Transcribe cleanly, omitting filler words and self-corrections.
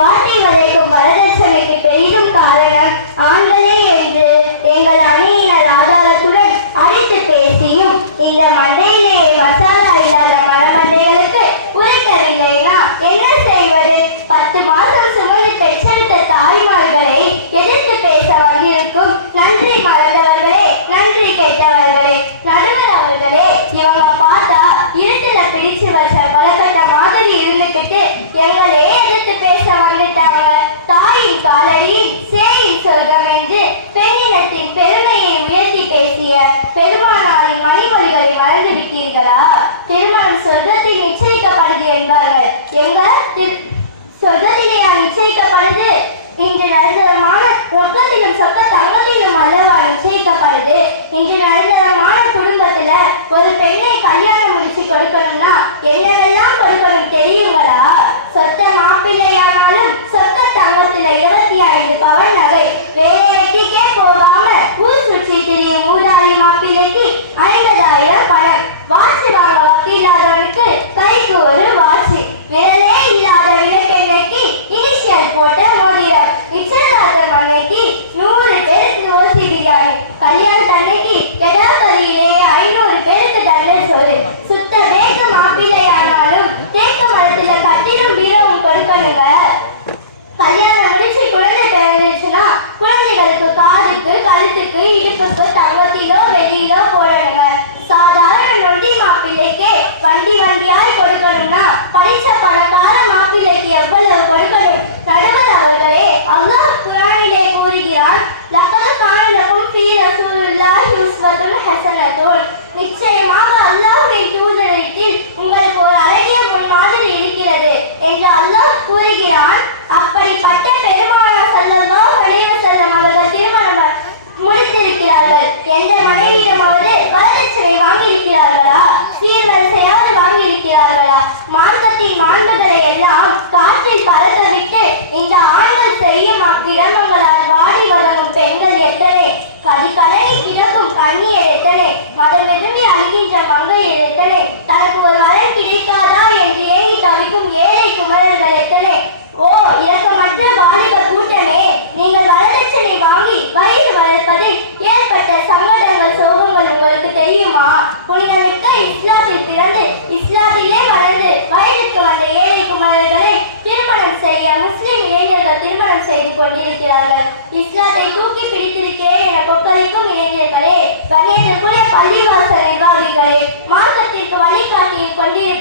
வாட்டி வதைக்கும் வரதட்சணைக்கு பெரிதும் காரணம் ஆண்களே என்று எங்கள் அணியினர் ஆதாரத்துடன் அடித்து பேசியும் இந்த மண்டையிலே மசாலா இல்லாத மரமண்டைகளுக்கு உரைக்கவில்லைனா என்ன செய்வது? 10 மாதம் சுமந்து பெற்றெடுத்த தாய்மார்களை எதிர்த்து பேச வந்திருக்கும் நன்றி மறந்தவர்களே, நன்றி கேட்டவர்களே, நடுவர் அவர்களே, இவங்க பார்த்தா இருட்டுல பிடிச்சு வச்ச பழக்கட்ட மாதிரி இருந்துகிட்டு எங்களே எதிர்த்து பேச வந்துட்டாங்க. தாயின் காலடியில் சேயின் சொர்க்கம் என்று பெண்ணினத்தின் பெருமையை உயர்த்தி பேசிய பெருமானாரின் மணிமொழிகளை மறந்து விட்டீர்களா? திருமணம் சொர்க்கத்தில் நிச்சயிக்கப்படுது என்பார்கள். எங்க சொர்க்கத்திலேயா நிச்சயிக்கப்படுது? இன்று நிரந்தரமான ரொக்கத்திலும் சொக்க தங்கத்திலும் அல்லவா நிச்சயிக்கப்படுது? இன்று நிரந்தரமான குடும்பத்துல ஒரு பெண்ணை கல்யாணம் முடிச்சு கொடுக்கணும்னா என்னவெல்லாம் கொடுக்கணும் தெரியுங்களா? சொத்த மாப்பிள்ளையானாலும் சொக்க தங்கத்துல 25 பவன் நகை, வேலைக்கே போகாம ஊர் சுற்றி திரியும் ஊதாரி மாப்பிள்ளைக்கு 50,000 பணம், வாட்சி வாங்க வக்கில்லாதவனுக்கு கைக்கு ஒரு வாட்சி, விரலே இல்லாத விளக்கெண்ணைக்கு இனிஷியல் போட்ட மோதிரம், நிச்சயதார்த்த அன்னைக்கு 100 பேருக்கு ஓசி பிரியாணி, கல்யாணம் அன்னைக்கு எடாக்கரியிலே 500 பேருக்கு தண்டல் சோறு. சுத்த பேக்கு மாப்பிள்ளையானாலும் தேக்கு மரத்துல கட்டிலும் பீரவும் கொடுக்கணுங்க. கல்யாணம் முடிச்சு குழந்தை பிறந்துச்சுன்னா குழந்தைகளுக்கு காதுக்கு கழுத்துக்கு இடுப்புக்கு தங்கத்திலோ வெளியிலோ போடணுங்க. சாதாரண நொண்டி மாப்பிள்ளைக்கே வண்டி வண்டியாய் கொடுக்கணும்னா படிச்ச பணக்கார மாப்பிள்ளைக்கு எவ்வளவு கொடுக்கணும்? நடுவர் அவர்களே, அல்லாஹ் குர்ஆனிலே கூறுகிறான், லகத் கான லகும் ஃபீ ரசூலில்லாஹி உஸ்வத்துன் ஹஸனத்துன், நிச்சயமாக அல்லாஹ்வின் தூதரிடத்தில் உங்களுக்கு ஒரு அழகிய முன்மாதிரி இருக்கிறது என்று அல்லாஹ் கூறுகிறான். அப்படிப்பட்ட பெருமானார் ஸல்லல்லாஹு அலைஹி வஸல்லம் அவர்கள் திருமணம் முடித்திருக்கிறார்கள். எந்த மனைவியிடமாவது வரதட்சணை வாங்கியிருக்கிறார்களா? சீர்வரிசையாவது வாங்கியிருக்கிறார்களா? மார்க்கத்தின் மாண்புகளை எல்லாம் காற்றில் பறக்க விட்டு இந்த ஆண்கள் செய்யும் அக்கிரமங்களால் வாடி வதங்கும் பெண்கள் எத்தனை, கதிகலனி கிடக்கும் கண்ணியர் எத்தனை, மதம் விரும்பி அழுகின்ற மங்கையர் எத்தனை, தனக்கு ஒரு வரன் கிடைக்காதா என்று ஏங்கி தவிக்கும் ஏழை குமரர்கள் எத்தனை. ஓ இரக்கமற்ற வாலிப கூட்டமே, நீங்கள் வரதட்சணை வாங்கி வயிறு வளர்ப்பதில் ஏற்பட்ட சங்கடங்கள் சோகங்கள் உங்களுக்கு தெரியுமா? புனிதமிக்க இஸ்லாத்தில் பிறந்து இஸ்லாத்திலே வளர்ந்து வயதுக்கு வந்த ஏழை குமரர்களை திருமணம் செய்ய முஸ்லிம் இளைஞர்கள் திருமணம் செய்து கொண்டிருக்கிறார்கள். இஸ்லாத்தை தூக்கி பிடித்திருக்கிறேன் என கொக்கரிக்கும் இளைஞர்களே, கணேசக்குரிய பள்ளிவாசல் நிர்வாகிகளே, மார்க்கத்திற்கு வழிகாட்டி கொண்டிருக்கும்